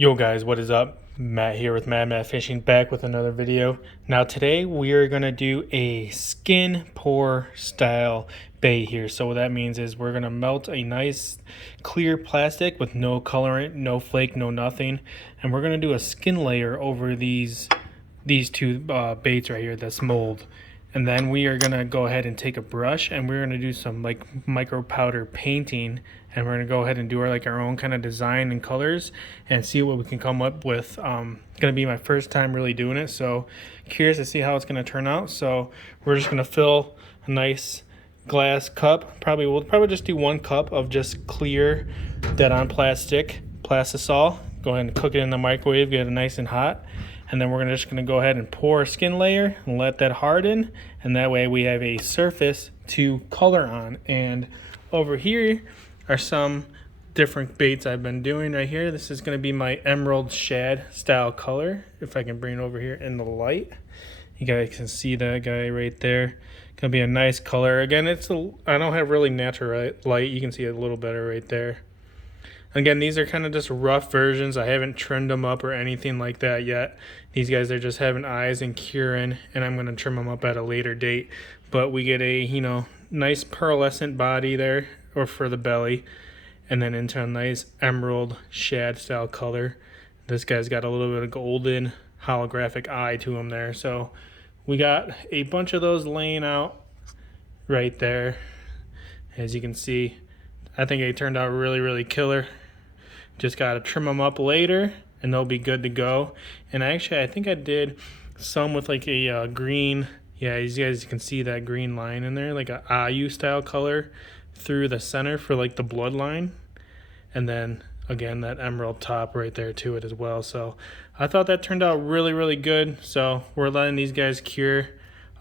Yo guys, what is up? Matt here with Mad Matt Fishing, back with another video. Now today we are going to do a skin pour style bait here. So what that means is we're going to melt a nice clear plastic with no colorant, no flake, no nothing. And we're going to do a skin layer over these two baits right here, this mold. And then we are going to go ahead and take a brush and we're going to do some like micro powder painting, and we're going to go ahead and do our own kind of design and colors and see what we can come up with. Going to be my first time really doing it, so curious to see how it's going to turn out. So we're just going to fill a nice glass cup. We'll probably just do 1 cup of just clear dead on plastic plastisol. Go ahead and cook it in the microwave, get it nice and hot. And then we're just going to go ahead and pour a skin layer and let that harden. And that way we have a surface to color on. And over here are some different baits I've been doing right here. This is going to be my emerald shad style color. If I can bring it over here in the light. You guys can see that guy right there. Going to be a nice color. Again, I don't have really natural light. You can see it a little better right there. Again, these are kind of just rough versions. I haven't trimmed them up or anything like that yet. These guys are just having eyes and curing, and I'm going to trim them up at a later date. But we get a, nice pearlescent body there, or for the belly, and then into a nice emerald shad style color. This guy's got a little bit of golden holographic eye to him there. So we got a bunch of those laying out right there. As you can see, I think it turned out really, really killer. Just got to trim them up later and they'll be good to go. And actually, I think I did some with like a green. Yeah, you guys can see that green line in there, like a Ayu style color through the center for like the bloodline. And then again, that emerald top right there to it as well. So I thought that turned out really, really good. So we're letting these guys cure.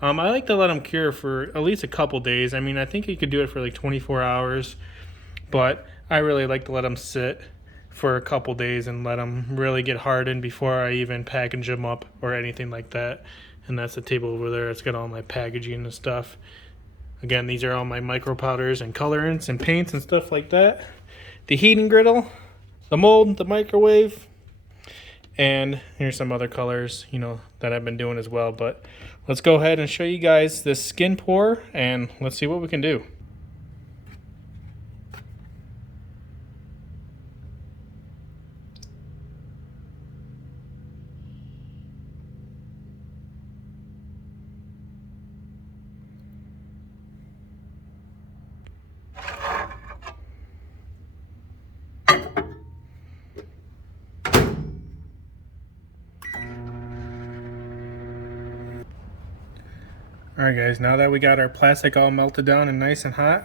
I like to let them cure for at least a couple days. I mean, I think you could do it for like 24 hours, but I really like to let them sit for a couple days and let them really get hardened before I even package them up or anything like that. And that's the table over there. It's got all my packaging and stuff. Again, these are all my micro powders and colorants and paints and stuff like that. The heating griddle, the mold, the microwave, and here's some other colors, that I've been doing as well. But let's go ahead and show you guys this skin pour and let's see what we can do. Alright guys, now that we got our plastic all melted down and nice and hot,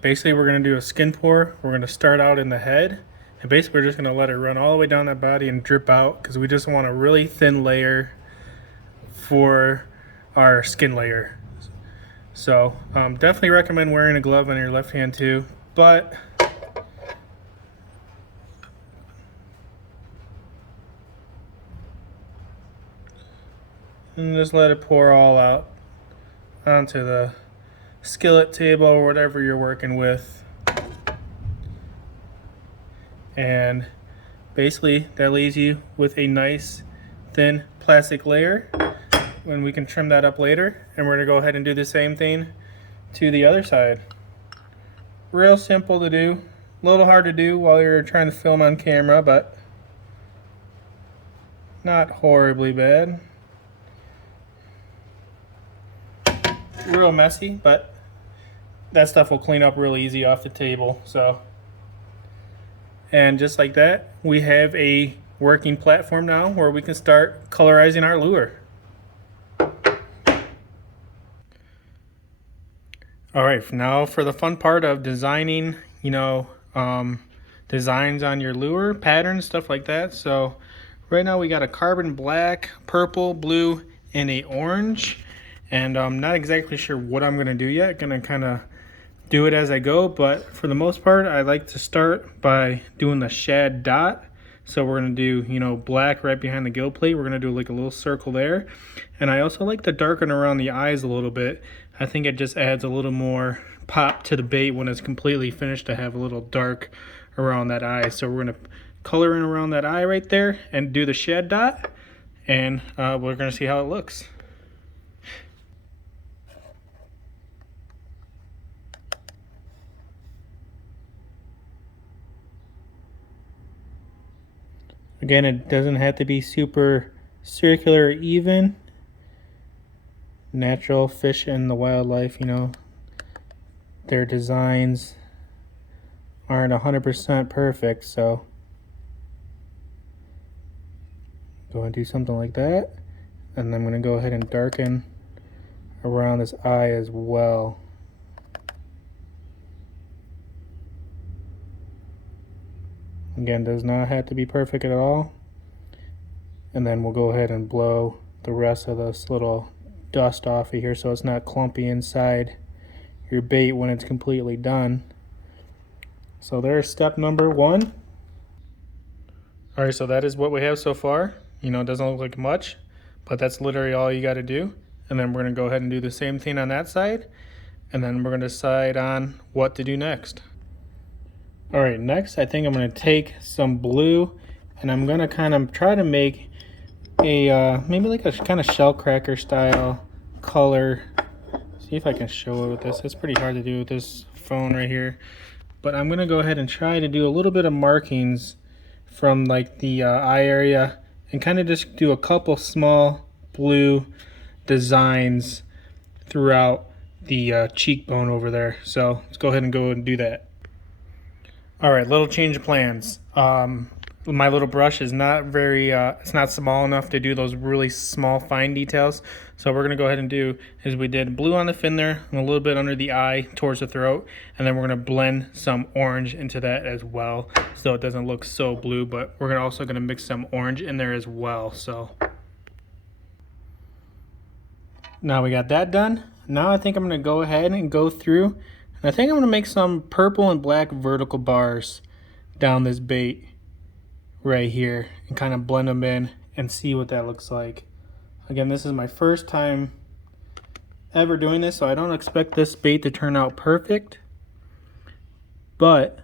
basically we're going to do a skin pour. We're going to start out in the head, and basically we're just going to let it run all the way down that body and drip out, because we just want a really thin layer for our skin layer. So definitely recommend wearing a glove on your left hand too, but and just let it pour all out onto the skillet table or whatever you're working with. And basically that leaves you with a nice thin plastic layer, when we can trim that up later. And we're going to go ahead and do the same thing to the other side. Real simple to do, a little hard to do while you're trying to film on camera, but not horribly bad. Real messy, but that stuff will clean up real easy off the table. So, and just like that, we have a working platform now where we can start colorizing our lure. All right, now for the fun part of designing, designs on your lure, patterns, stuff like that. So right now we got a carbon black, purple, blue, and a orange. And I'm not exactly sure what I'm going to do yet. Going to kind of do it as I go. But for the most part, I like to start by doing the shad dot. So we're going to do, black right behind the gill plate. We're going to do like a little circle there. And I also like to darken around the eyes a little bit. I think it just adds a little more pop to the bait when it's completely finished, to have a little dark around that eye. So we're going to coloring around that eye right there and do the shed dot, and we're going to see how it looks. Again, it doesn't have to be super circular or even. Natural fish and the wildlife, you know, their designs aren't 100% perfect, so go and do something like that. And I'm going to go ahead and darken around this eye as well. Again, does not have to be perfect at all. And then we'll go ahead and blow the rest of this little dust off of here so it's not clumpy inside your bait when it's completely done. So there's step number 1. All right, so that is what we have so far. You know, it doesn't look like much, but that's literally all you got to do. And then we're going to go ahead and do the same thing on that side. And then we're going to decide on what to do next. All right, next I think I'm going to take some blue and I'm going to kind of try to make a maybe like a kind of shell cracker style color. See if I can show it with this. It's pretty hard to do with this phone right here. But I'm going to go ahead and try to do a little bit of markings from like the eye area and kind of just do a couple small blue designs throughout the cheekbone over there. So let's go ahead and go and do that. All right, little change of plans. My little brush is not very, it's not small enough to do those really small fine details. So what we're gonna go ahead and do is we did blue on the fin there and a little bit under the eye towards the throat. And then we're gonna blend some orange into that as well, so it doesn't look so blue, but we're also gonna mix some orange in there as well, so. Now we got that done. Now I think I'm gonna go ahead and go through, and I think I'm gonna make some purple and black vertical bars down this bait right here and kind of blend them in and see what that looks like. Again, this is my first time ever doing this, so I don't expect this bait to turn out perfect, but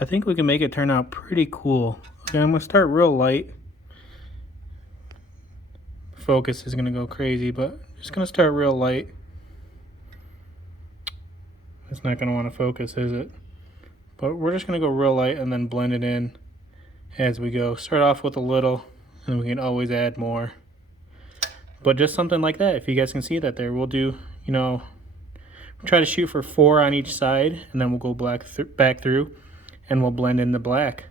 I think we can make it turn out pretty cool. Okay, I'm gonna start real light. Focus is gonna go crazy, but I'm just gonna start real light. It's not gonna want to focus, is it? But we're just gonna go real light and then blend it in as we go. Start off with a little, and we can always add more. But just something like that, if you guys can see that there, we'll do, you know, try to shoot for 4 on each side, and then we'll go back through, and we'll blend in the black.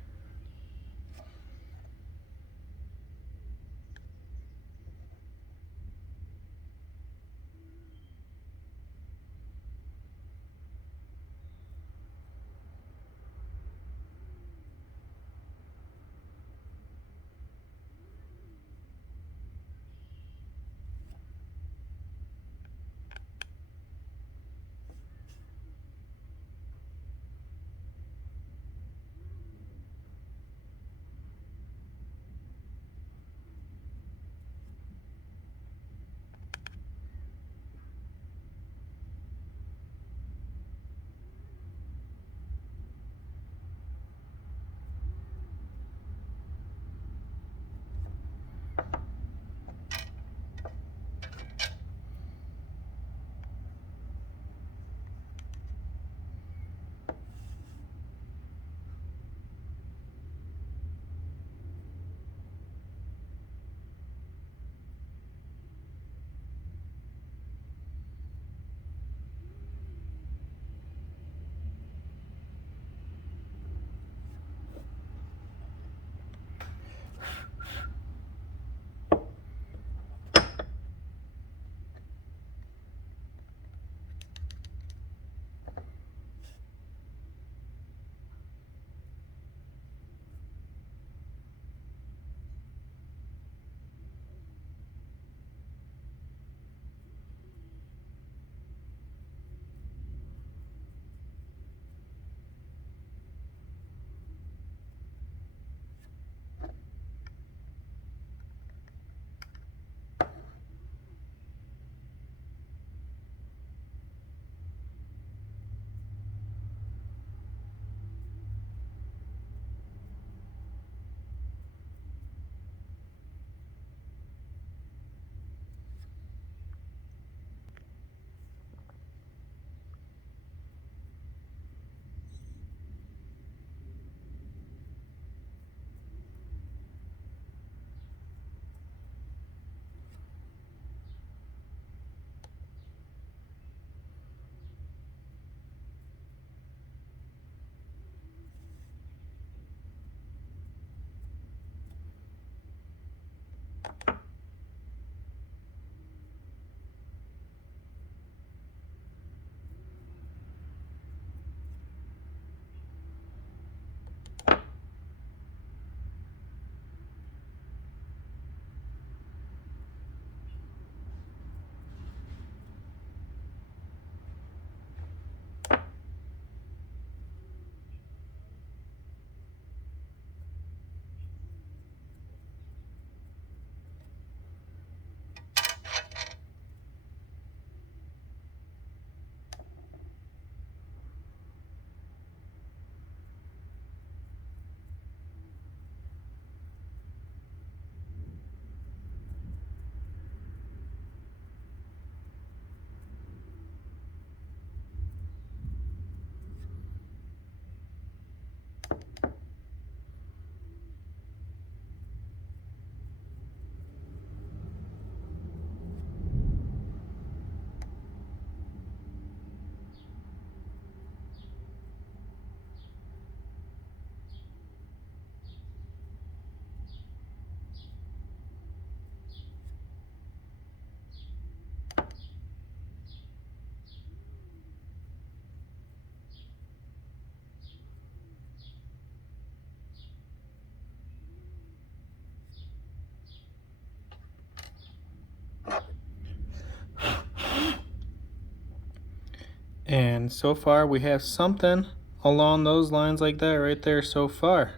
And so far we have something along those lines like that right there so far.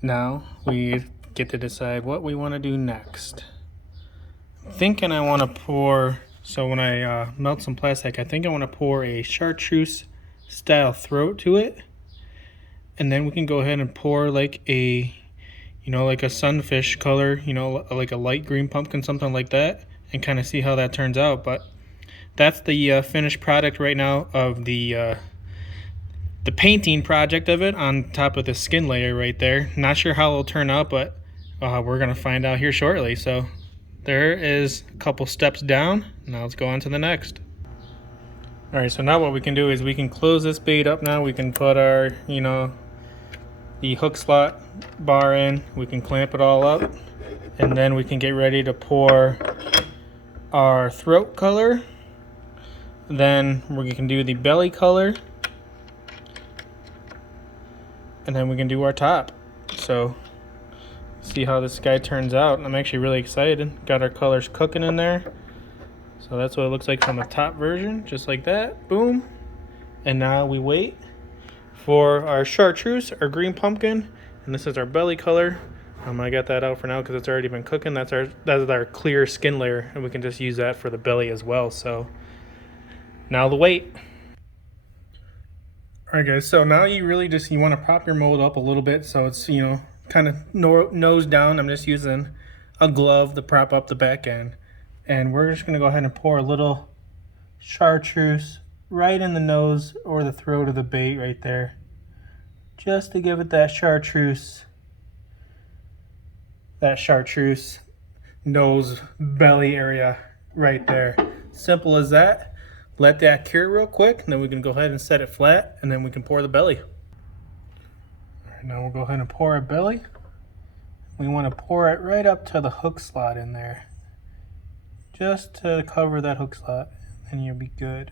Now we get to decide what we want to do next. I'm thinking I want to pour, so when I melt some plastic, I think I want to pour a chartreuse style throat to it. And then we can go ahead and pour like a, like a sunfish color, like a light green pumpkin, something like that, and kind of see how that turns out. But that's the finished product right now of the painting project of it on top of the skin layer right there. Not sure how it'll turn out, but we're gonna find out here shortly. So there is a couple steps down. Now let's go on to the next. All right, so now what we can do is we can close this bait up. Now we can put our, the hook slot bar in. We can clamp it all up, and then we can get ready to pour our throat color. Then we can do the belly color, and then we can do our top. So see how this guy turns out. I'm actually really excited. Got our colors cooking in there. So that's what it looks like from the top version, just like that. Boom. And now we wait for our chartreuse, our green pumpkin, and this is our belly color. I got that out for now because it's already been cooking. That's our clear skin layer, and we can just use that for the belly as well. So now the weight. Alright guys, so now you really just, you want to prop your mold up a little bit so it's, kind of nose down. I'm just using a glove to prop up the back end. And we're just going to go ahead and pour a little chartreuse right in the nose or the throat of the bait right there. Just to give it that chartreuse nose belly area right there. Simple as that. Let that cure real quick, and then we can go ahead and set it flat, and then we can pour the belly. All right, now we'll go ahead and pour our belly. We want to pour it right up to the hook slot in there, just to cover that hook slot, and you'll be good.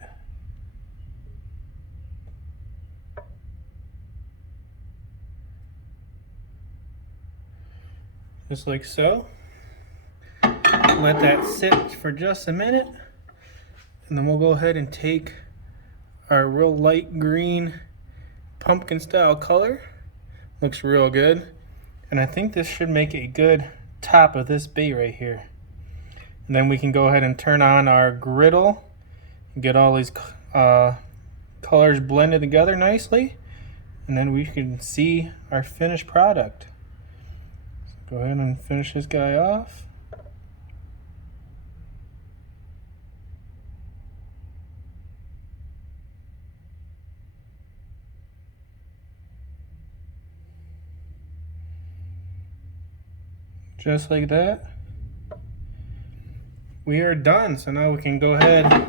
Just like so. Let that sit for just a minute. And then we'll go ahead and take our real light green pumpkin style color. Looks real good. And I think this should make a good top of this bait right here. And then we can go ahead and turn on our griddle and get all these colors blended together nicely. And then we can see our finished product. So go ahead and finish this guy off. Just like that. We are done. So now we can go ahead,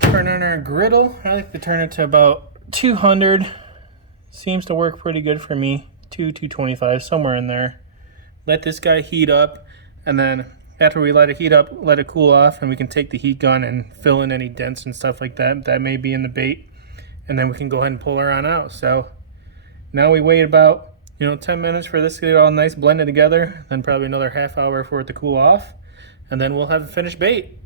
turn on our griddle. I like to turn it to about 200. Seems to work pretty good for me. 225, somewhere in there. let this guy heat up, and then after we let it heat up, let it cool off, and we can take the heat gun and fill in any dents and stuff like that that may be in the bait, and then we can go ahead and pull her on out. So now we wait about 10 minutes for this to get all nice blended together, then probably another half hour for it to cool off, and then we'll have a finished bait.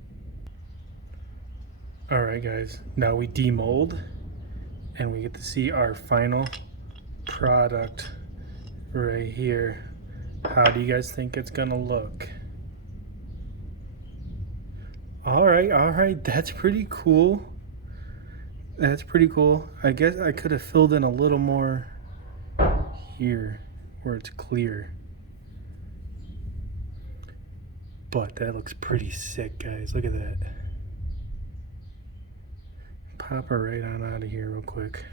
Alright guys, now we demold and we get to see our final product right here. How do you guys think it's gonna look? Alright, that's pretty cool. That's pretty cool. I guess I could have filled in a little more here where it's clear. But that looks pretty sick, guys. Look at that. Pop her right on out of here real quick.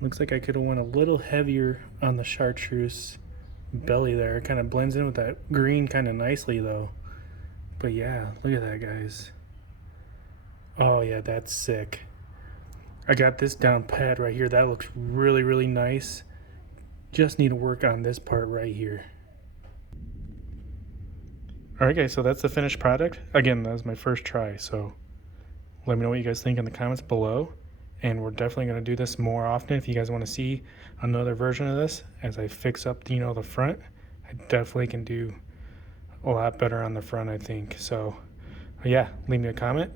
Looks like I could have went a little heavier on the chartreuse belly there. It kind of blends in with that green kind of nicely though. But yeah, look at that, guys. Oh yeah, that's sick. I got this down pat right here. That looks really, really nice. Just need to work on this part right here. Alright guys, so that's the finished product. Again, that was my first try, so let me know what you guys think in the comments below. And we're definitely going to do this more often. If you guys want to see another version of this as I fix up the front, I definitely can do a lot better on the front, I think. So yeah, leave me a comment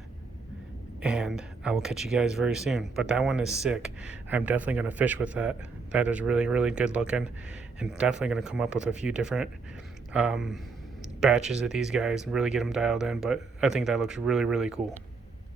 and I will catch you guys very soon. But that one is sick. I'm definitely going to fish with that. That is really, really good looking, and definitely going to come up with a few different batches of these guys and really get them dialed in. But I think that looks really, really cool.